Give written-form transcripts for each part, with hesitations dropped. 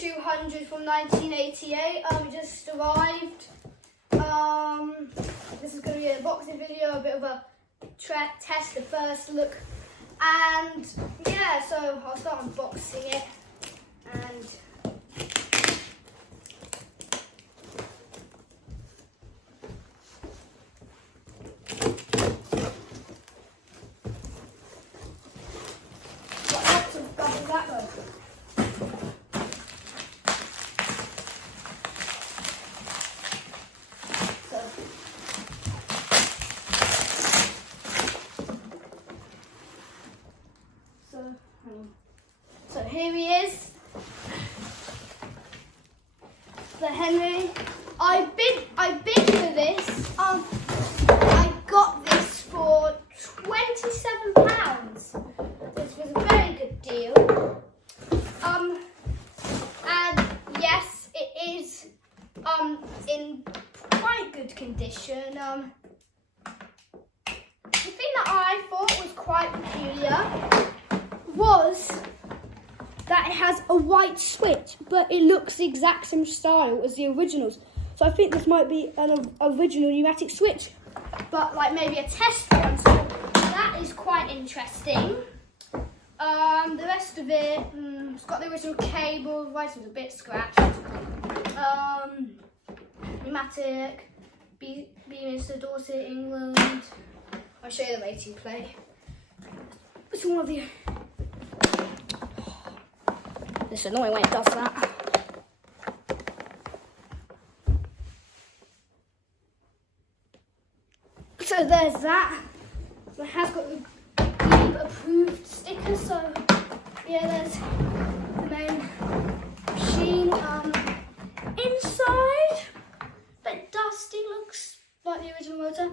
200 from 1988. It just arrived. This is going to be an unboxing video, a bit of a test, the first look. And yeah, so I'll start unboxing it. And So here he is, the Henry. I bid for this. I got this for £27. This was a very good deal. And yes, it is in quite good condition. The thing that I thought was quite peculiar was that it has a white switch, but it looks the exact same style as the originals. So I think this might be an original pneumatic switch, but like maybe a test one. So that is quite interesting. The rest of it, it's got the original cable. Right, it's a bit scratched. Pneumatic. Beaminster, Dorset, England. I'll show you the rating play. It's one of the. It's annoying when it does that. So there's that. So it has got the Beeb approved sticker. So yeah, there's the main machine. Inside, a bit dusty, looks like the original motor.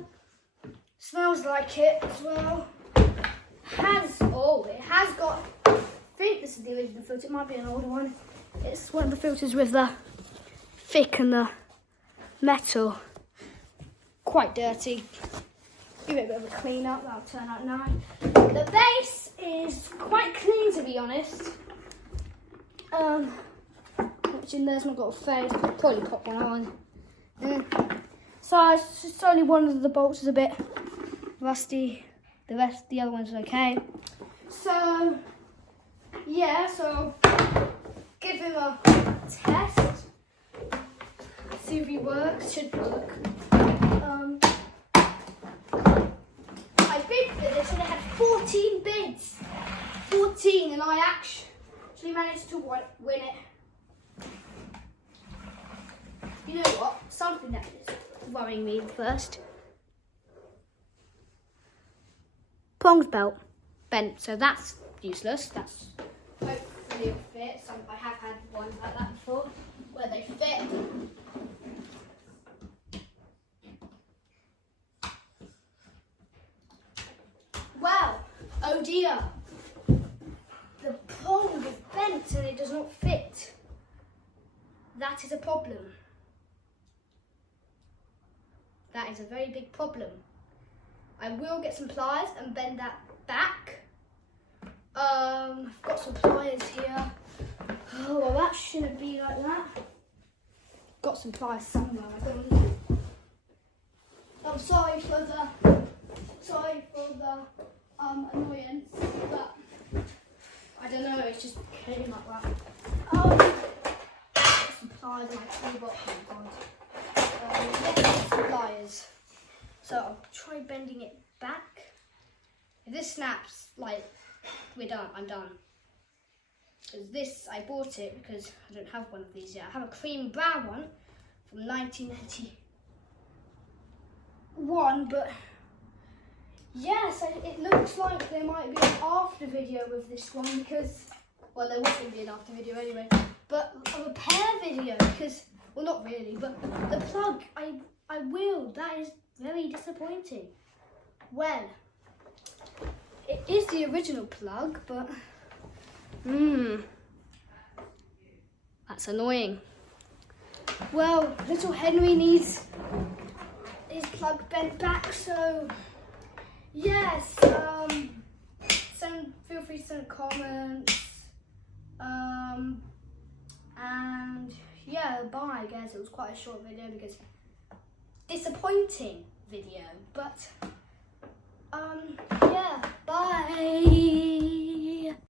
Smells like it as well. It has got. I think this is the original filter. It might be an older one. It's one of the filters with the thick and the metal. Quite dirty. Give it a bit of a clean up. That'll turn out nice. The base is quite clean, to be honest. Which in there's not got a fade. I'll probably pop one on. So it's only one of the bolts is a bit rusty. The other one's okay. So yeah, so give him a test. See if he works. Should work. I bid for this and I had 14 bids. 14, and I actually managed to win it. You know what? Something that is worrying me first. Prongs belt bent, so that's useless. That's hopefully it'll fit. I have had one like that before, where they fit. Well, oh dear. The prong is bent and it does not fit. That is a problem. That is a very big problem. I will get some pliers and bend that back. I've got some pliers here. Oh, well, that shouldn't be like that. Got some pliers somewhere. I'm sorry for the annoyance, but I don't know. It's just came like that. Got some pliers in my toolbox. Some pliers. So I'll try bending it back. If this snaps, like, we're done, I'm done. Because this, I bought it because I don't have one of these yet. I have a cream brown one from 1991, but yes, it looks like there might be an after video with this one because, well, there was going to be an after video anyway, but a repair video because, well, not really, but the plug, I will, that is very disappointing. Well, it is the original plug, but that's annoying. Well, little Henry needs his plug bent back, so yes, feel free to send comments, and bye guys, it was quite a short video because disappointing video, but